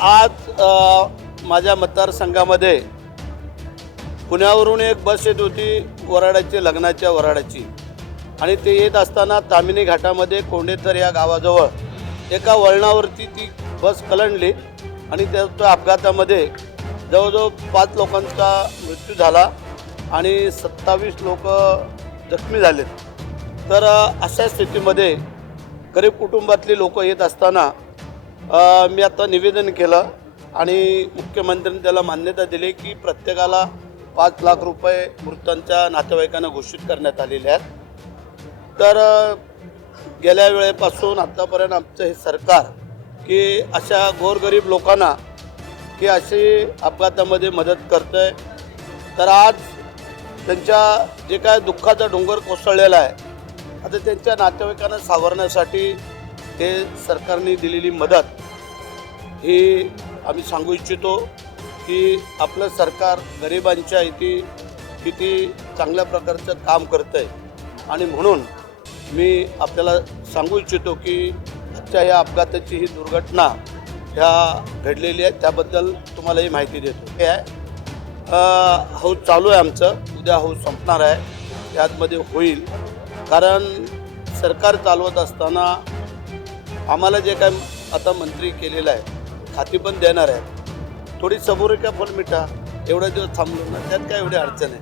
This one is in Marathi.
आज माझ्या मतदारसंघामध्ये पुण्यावरून एक बस येत होती वराडाची, लग्नाच्या वराडाची, आणि ते येत असताना तामिनी घाटामध्ये कोंडेतर या गावाजवळ एका वळणावरती ती बस कलंडली आणि त्या अपघातामध्ये जवळजवळ 5 लोकांचा मृत्यू झाला आणि 27 लोक जखमी झालेत। तर अशा स्थितीमध्ये गरीब कुटुंबातली लोक येत असताना मी आता निवेदन केलं आणि मुख्यमंत्र्यांनी त्याला मान्यता दिली की प्रत्येकाला 5 लाख रुपये मृतांच्या नातेवाईकांना घोषित करण्यात आलेले आहेत। तर गेल्या वेळेपासून आत्तापर्यंत आमचं हे सरकार की अशा गोरगरीब लोकांना की अशी अपघातामध्ये मदत करतं आहे। तर आज त्यांच्या जे काय दुःखाचा डोंगर कोसळलेला आहे, आता त्यांच्या नातेवाईकांना सावरण्यासाठी हे सरकारने दिलेली मदत ही आम्ही सांगू इच्छितो की आपलं सरकार गरिबांच्या इथे किती चांगल्या प्रकारचं काम करतं आहे। आणि म्हणून मी आपल्याला सांगू इच्छितो की आजच्या या अपघाताची ही दुर्घटना ह्या घडलेली आहे, त्याबद्दल तुम्हाला ही माहिती देतो। हे आहे हौस चालू आहे आमचं, उद्या हौस संपणार आहे, त्यामध्ये होईल। कारण सरकार चालवत असताना आम्हाला जे काय आता मंत्री केलेलं आहे, खाती पण देणार आहे, थोडी सबुरी का फल मिठा, एवढे दिवस थांबलो ना, त्यात काय एवढी अडचण आहे।